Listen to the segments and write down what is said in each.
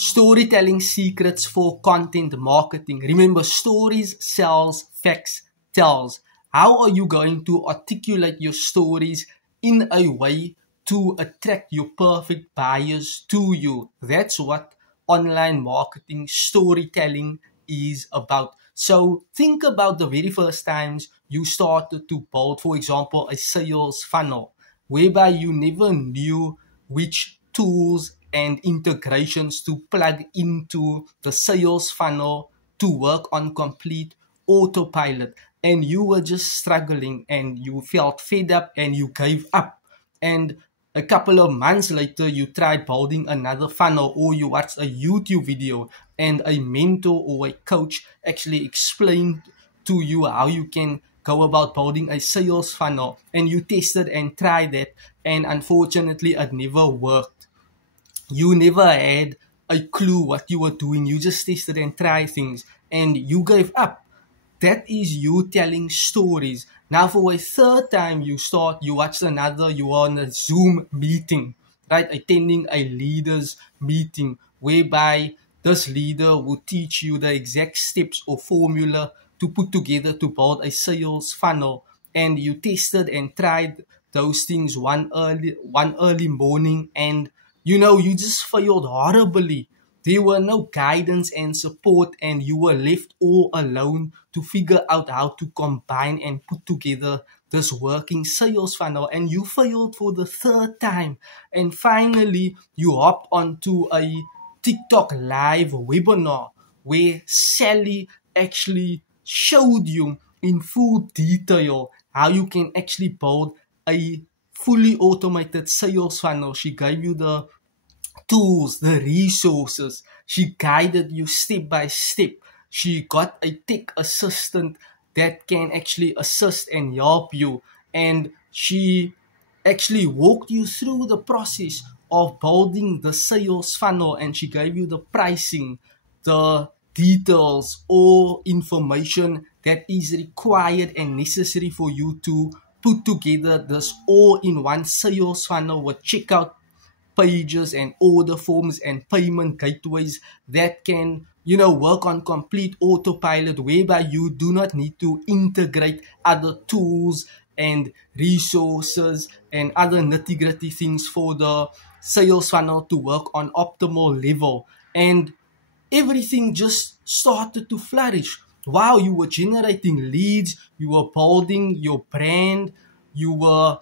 Storytelling secrets for content marketing. Remember, stories sells, facts tells. How are you going to articulate your stories in a way to attract your perfect buyers to you? That's what online marketing storytelling is about. So think about the very first times you started to build, for example, a sales funnel, whereby you never knew which tools and integrations to plug into the sales funnel to work on complete autopilot, and you were just struggling and you felt fed up and you gave up. And a couple of months later you tried building another funnel, or you watched a YouTube video and a mentor or a coach actually explained to you how you can go about building a sales funnel, and you tested and tried that, and unfortunately it never worked. You never had a clue what you were doing. You just tested and tried things and you gave up. That is you telling stories. Now for a third time you watch another, you are on a Zoom meeting, right? Attending a leaders meeting whereby this leader will teach you the exact steps or formula to put together to build a sales funnel. And you tested and tried those things one early morning, and you just failed horribly. There were no guidance and support, and you were left all alone to figure out how to combine and put together this working sales funnel, and you failed for the third time. And finally, you hopped onto a TikTok live webinar where Sally actually showed you in full detail how you can actually build a fully automated sales funnel. She gave you the tools, the resources. She guided you step by step. She got a tech assistant that can actually assist and help you. And she actually walked you through the process of building the sales funnel, and she gave you the pricing, the details, or information that is required and necessary for you to put together this all-in-one sales funnel with checkout pages and order forms and payment gateways that can work on complete autopilot, whereby you do not need to integrate other tools and resources and other nitty-gritty things for the sales funnel to work on optimal level. And everything just started to flourish. Wow, you were generating leads, you were building your brand, you were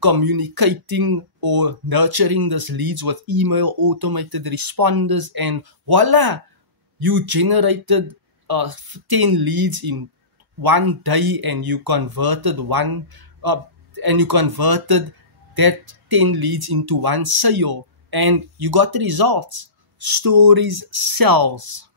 communicating or nurturing these leads with email automated responders, and voila, you generated 10 leads in one day, and you converted that 10 leads into one sale, and you got the results. Stories sells.